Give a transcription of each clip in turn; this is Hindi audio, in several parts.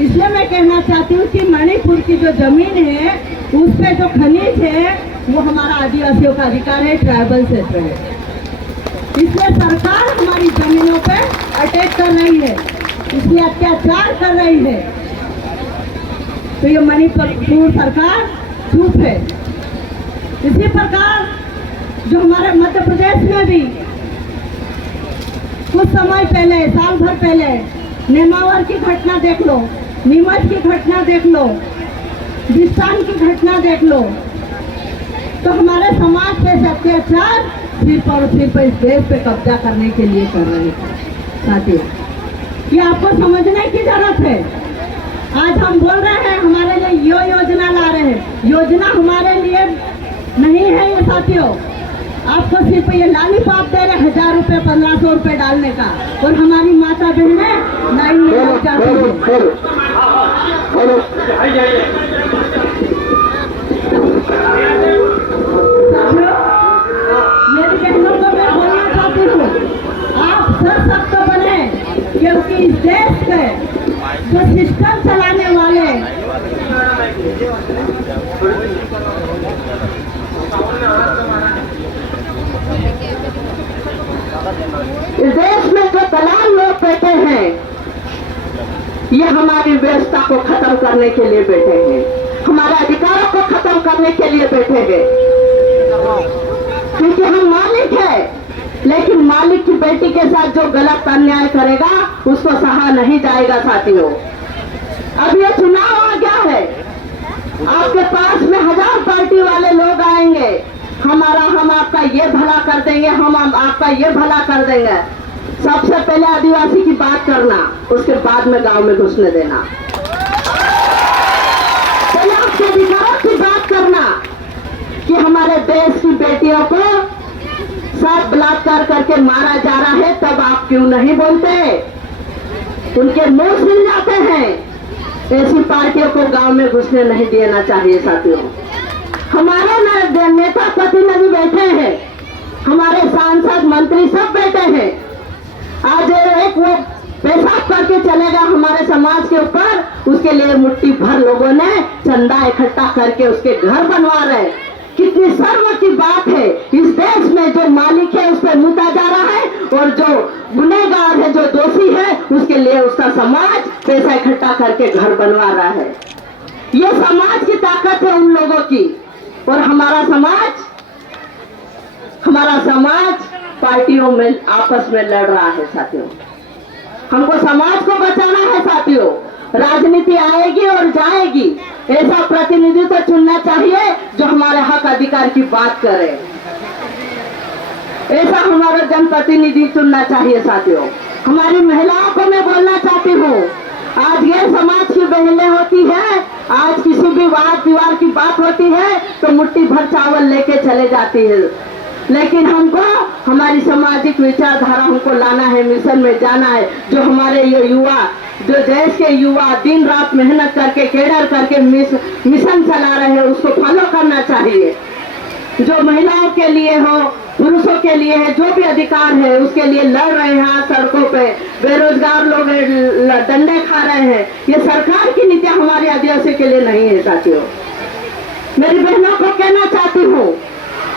इसलिए मैं कहना चाहती हूँ कि मणिपुर की जो जमीन है उस पे जो खनिज है वो हमारा आदिवासियों का अधिकार है, ट्राइबल क्षेत्र है। इसलिए सरकार हमारी जमीनों पे अटैक कर रही है, इसलिए अत्याचार कर रही है। तो ये मणिपुर सरकार चुप है। इसी प्रकार जो हमारे मध्य प्रदेश में भी कुछ समय पहले, साल भर पहले नेमावर की घटना देख लो, नीमच की घटना देख लो, बिस्तान की घटना देख लो, तो हमारे समाज पे अत्याचार सिर्फ और सिर्फ इस देश पे कब्जा करने के लिए कर रहे हैं। साथियों, ये आपको समझने की जरूरत है। आज हम बोल रहे हैं हमारे लिए यो योजना ला रहे हैं, योजना हमारे लिए नहीं है ये साथियों। आपको सिर्फ ये लालीपाप दे रहे 1000 रुपये 1500 रुपये डालने का, और हमारी माता बहनें लाइन में लग जाती है। मेरी बहनों को मैं बोलना चाहती हूँ, आप सशक्त बने, क्योंकि इस देश के जो सिस्टम चलाने वाले इस देश में जो दलाल लोग बैठे हैं, ये हमारी व्यवस्था को खत्म करने के लिए बैठे हैं, हमारे अधिकारों को खत्म करने के लिए बैठे हैं। क्योंकि हम मालिक है, लेकिन मालिक की बेटी के साथ जो गलत अन्याय करेगा उसको सहा नहीं जाएगा। साथियों, अब ये चुनाव आ गया है, आपके पास में 1000 पार्टी वाले लोग आएंगे, हम आपका ये भला कर देंगे, हम आपका ये भला कर देंगे। सबसे पहले आदिवासी की बात करना, उसके बाद में गांव में घुसने देना। पहले आपके अधिकारों की बात करना कि हमारे देश की बेटियों को सब बलात्कार करके मारा जा रहा है, तब आप क्यों नहीं बोलते? उनके मुंह सिल जाते हैं। ऐसी पार्टियों को गांव में घुसने नहीं देना चाहिए। साथियों, हमारे नेता प्रतिनिधि बैठे हैं, हमारे सांसद मंत्री सब बैठे हैं। आज एक वो पेशाब करके चलेगा हमारे समाज के ऊपर, उसके लिए मुट्ठी भर लोगों ने चंदा इकट्ठा करके उसके घर बनवा रहे। कितनी शर्म की बात है, इस देश में जो मालिक है उस पर मुद्दा जा रहा है, और जो गुनहगार है, जो दोषी है, उसके लिए उसका समाज पैसा इकट्ठा करके घर बनवा रहा है। ये समाज की ताकत है उन लोगों की, और हमारा समाज पार्टियों में आपस में लड़ रहा है। साथियों, हमको समाज को बचाना है। साथियों, राजनीति आएगी और जाएगी, ऐसा प्रतिनिधित्व चुनना चाहिए जो हमारे हक अधिकार की बात करे। ऐसा हमारा जनप्रतिनिधि चुनना चाहिए। साथियों, हमारी महिलाओं को मैं बोलना चाहती हूँ, आज ये समाज की बहनें होती है, आज किसी भी वाद विवाद की बात होती है तो मुट्ठी भर चावल लेके चले जाती है, लेकिन हमको हमारी सामाजिक विचारधारा हमको लाना है, मिशन में जाना है। जो हमारे ये युवा, जो देश के युवा दिन रात मेहनत करके केडर करके मिशन चला रहे हैं, उसको फॉलो करना चाहिए। जो महिलाओं के लिए हो, पुरुषों के लिए है, जो भी अधिकार है उसके लिए लड़ रहे हैं। आज सड़कों पे बेरोजगार लोग डंडे खा रहे हैं। ये सरकार की नीतियां हमारे आदिवासी के लिए नहीं है। साथियों, मेरी बहनों को कहना चाहती हूँ,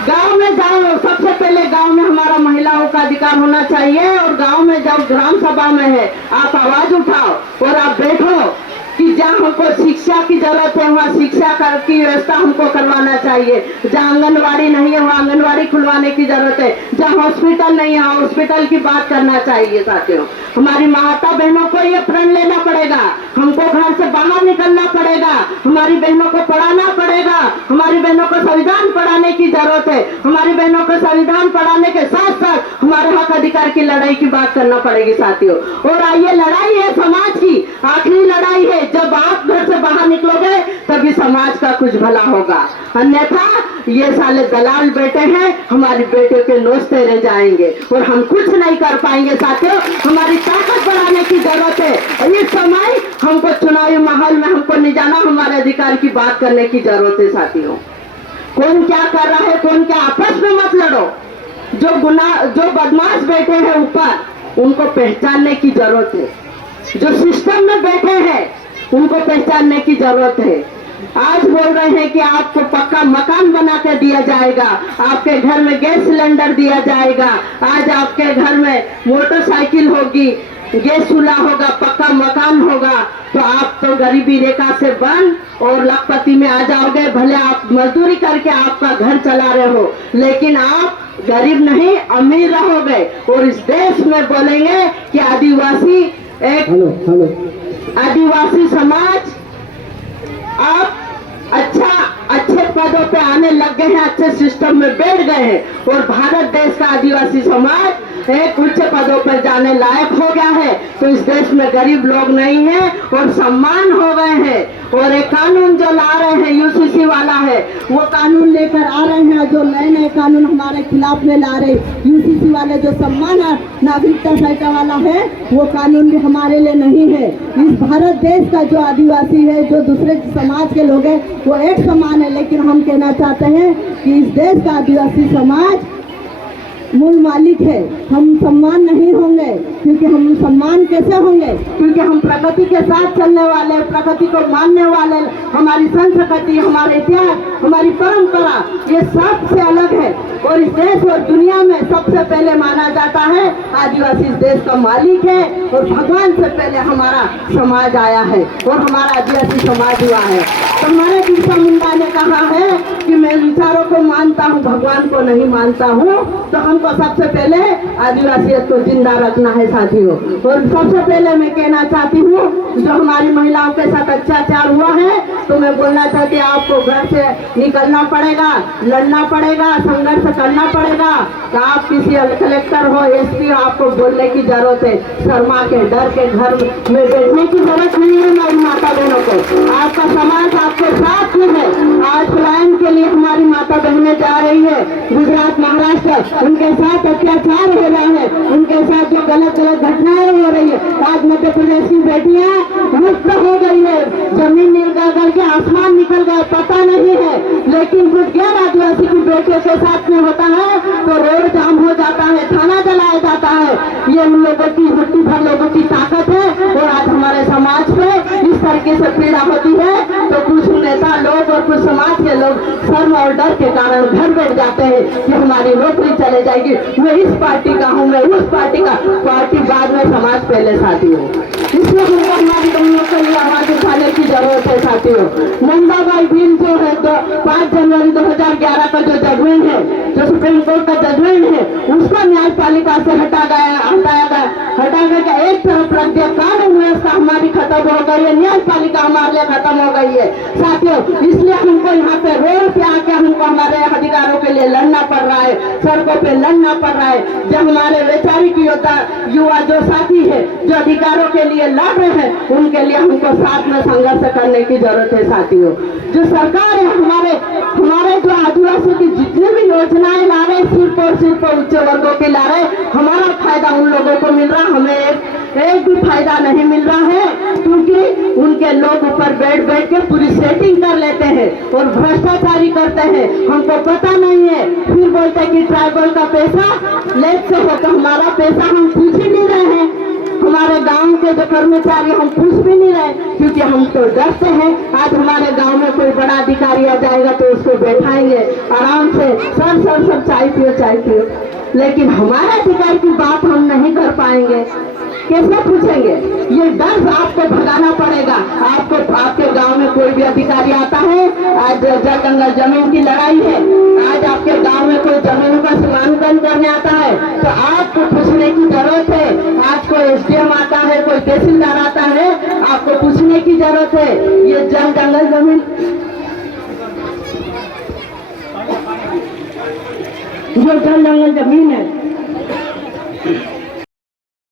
गांव में जाओ, सबसे पहले गांव में हमारा महिलाओं का अधिकार होना चाहिए, और गांव में जब ग्राम सभा में है आप आवाज उठाओ और आप बैठो कि जहाँ हमको शिक्षा की जरूरत है वहाँ शिक्षा की व्यवस्था हमको करवाना चाहिए। जहाँ आंगनवाड़ी नहीं है वहाँ आंगनवाड़ी खुलवाने की जरूरत है। जहाँ हॉस्पिटल नहीं है हॉस्पिटल की बात करना चाहिए। साथियों, हमारी माता बहनों को ये प्रण लेना पड़ेगा, हमको घर से बाहर निकलना पड़ेगा, हमारी बहनों को पढ़ाना पड़ेगा, हमारी बहनों को संविधान पढ़ाने की जरूरत है। हमारी बहनों को संविधान पढ़ाने के साथ साथ हमारे हक अधिकार की लड़ाई की बात करना पड़ेगी। साथियों, और ये लड़ाई है समाज की, आखिरी लड़ाई है। जब आप घर से बाहर निकलोगे तभी समाज का कुछ भला होगा, अन्यथा ये साले दलाल बैठे हैं, हमारी बेटे के नोचते रह जाएंगे और हम कुछ नहीं कर पाएंगे। साथियों, हमारी ताकत बढ़ाने की जरूरत है, और इस समय हमको चुनावी माहौल में हमको नहीं जाना, हमारे अधिकार की बात करने की जरूरत है। साथियों, कौन क्या कर रहा है, कौन क्या, आपस में मत लड़ो। जो बदमाश बैठे हैं ऊपर, उनको पहचानने की जरूरत है। जो सिस्टम में बैठे हैं उनको पहचानने की जरूरत है। आज बोल रहे हैं कि आपको पक्का मकान बना कर दिया जाएगा, आपके घर में गैस सिलेंडर दिया जाएगा, आज आपके घर में मोटरसाइकिल होगी, गैस चूल्हा होगा, पक्का मकान होगा, तो आप तो गरीबी रेखा से बन और लखपति में आ जाओगे। भले आप मजदूरी करके आपका घर चला रहे हो, लेकिन आप गरीब नहीं अमीर रहोगे। और इस देश में बोलेंगे कि आदिवासी एक आदिवासी समाज आप अच्छे पदों पे आने लग गए हैं, अच्छे सिस्टम में बैठ गए हैं और भारत देश का आदिवासी समाज एक उच्च पदों पर जाने लायक हो गया है। तो इस देश में गरीब लोग नहीं है और सम्मान हो गए हैं। और एक कानून जो ला रहे हैं यूसीसी वाला है, वो कानून लेकर आ रहे हैं, जो नए नए कानून हमारे खिलाफ में ला रहे यूसीसी वाले, जो सम्मान नागरिकता संहिता वाला है, वो कानून भी हमारे लिए नहीं है। इस भारत देश का जो आदिवासी है, जो दूसरे समाज के लोग हैं, वो एक समान है। लेकिन हम कहना चाहते हैं कि इस देश का आदिवासी समाज मूल मालिक है। हम सम्मान नहीं होंगे, क्योंकि हम सम्मान कैसे होंगे? क्योंकि हम प्रकृति के साथ चलने वाले, प्रकृति को मानने वाले, हमारी संस्कृति, हमारा इतिहास, हमारी परंपरा, ये सबसे अलग है। और इस देश और दुनिया में सबसे पहले माना जाता है आदिवासी इस देश का मालिक है और भगवान से पहले हमारा समाज आया है और हमारा आदिवासी समाज हुआ है। तो हमारे बिरसा मुंडा ने कहा है कि मैं विचारों को मानता हूँ, भगवान को नहीं मानता हूँ। तो हमको सबसे पहले आदिवासियत को जिंदा रखना है साथियों। और सबसे पहले मैं कहना चाहती हूँ, जो हमारी महिलाओं के साथ अत्याचार हुआ है, तो मैं बोलना चाहती हूँ आपको घर से निकलना पड़ेगा, लड़ना पड़ेगा, संघर्ष करना पड़ेगा। तो आप किसी कलेक्टर हो, एसपी हो, आपको बोलने की जरूरत है, शर्मा के डर के घर में बैठने की जरूरत नहीं है। मेरी माता बहनों को आपका समाज आपके साथ में है। आज पलायन के लिए हमारी माता बहनें जा रही है गुजरात, महाराष्ट्र, उनके साथ अत्याचार हो रहा है, उनके साथ जो गलत घटनाएं हो रही है। आज मध्य प्रदेश की बेटियां मुक्त हो गई है, जमीन निकल करके आसमान निकल गए, पता नहीं है। लेकिन कुछ गैर आदिवासी की बेटियों के साथ में होता है तो रोड जाम हो जाता है, थाना जलाया जाता है। ये उन लोगों की, मुट्ठी भर लोगों की ताकत है। और आज हमारे समाज पे इस तरीके से पीड़ा होती है तो कुछ नेता लोग और कुछ समाज के लोग शर्म और डर के कारण घर बैठ जाते हैं कि हमारी नौकरी चले जाएगी, मैं इस पार्टी का हूँ, मैं उस पार्टी का। पार्टी बाद में, समाज पहले साथी हो। इसलिए हमको हमारी कमियों के लिए आवाज उठाने की जरूरत है साथियों। नंदाबाई बिल जो है 5 जनवरी 2011 का जो जजमेंट है, जो सुप्रीम कोर्ट का जजमेंट है, उसको न्यायपालिका से हटाया गया। एक तरफ रख दिया, कानून व्यवस्था हमारी खत्म हो गई है, न्यायपालिका हमारे लिए खत्म हो गई है साथियों। इसलिए हमको यहाँ पे रोड पे आके हमको हमारे अधिकारों के लिए लड़ना पड़ रहा है, सड़कों पे लड़ना पड़ रहा है। जो हमारे वैचारिक युवा जो साथी है, जो अधिकारों के लिए लड़ रहे हैं, उनके लिए हमको साथ में संघर्ष करने की जरूरत है साथियों। जो सरकार है, हमारे जो आदिवासी की जितनी भी योजनाएं ला रहे, सिर्फ और सिर्फ उच्च वर्गों के ला रहे, हमारा फायदा उन लोगों को मिल रहा, हमें एक भी फायदा नहीं मिल रहा है। क्योंकि उनके लोग ऊपर बैठ के पूरी सेटिंग कर लेते हैं और भ्रष्टाचारी करते हैं, हमको पता नहीं है। फिर बोलते हैं कि ट्राइबल का पैसा लेट से होता, हमारा पैसा हम पूछ ही नहीं रहे हैं। हमारे गांव के जो कर्मचारी हम पूछ भी नहीं रहे, क्योंकि हम तो डरते हैं। आज हमारे गांव में कोई बड़ा अधिकारी आ जाएगा तो उसको बैठाएंगे आराम से, सब चाय पियो। लेकिन हमारे अधिकार की बात हम नहीं कर पाएंगे, कैसे पूछेंगे? ये डर आपको भगाना पड़ेगा। आपके गांव में कोई भी अधिकारी आता है, आज जंगल जमीन की लड़ाई है, आज आपके गांव में कोई जमीन का सीमांकन करने आता है, तो आपको पूछने की जरूरत है। आज कोई एसडीएम आता है, कोई तहसीलदार आता है, आपको पूछने की जरूरत है। ये जंगल जमीन, जो जंगल जमीन है,